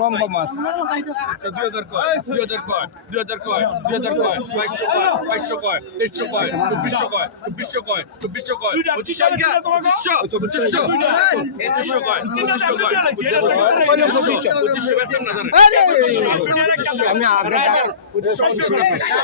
লম্বা মাছ 2000 কয় 2000 কয় 2000 কয় 2000 কয় 2200 কয় 2300 কয় 2400 কয় 2400 কয় 2400 কয় 2500 কয় 2500 কয় 2500 ব্যস্ত না আমি আগে 2500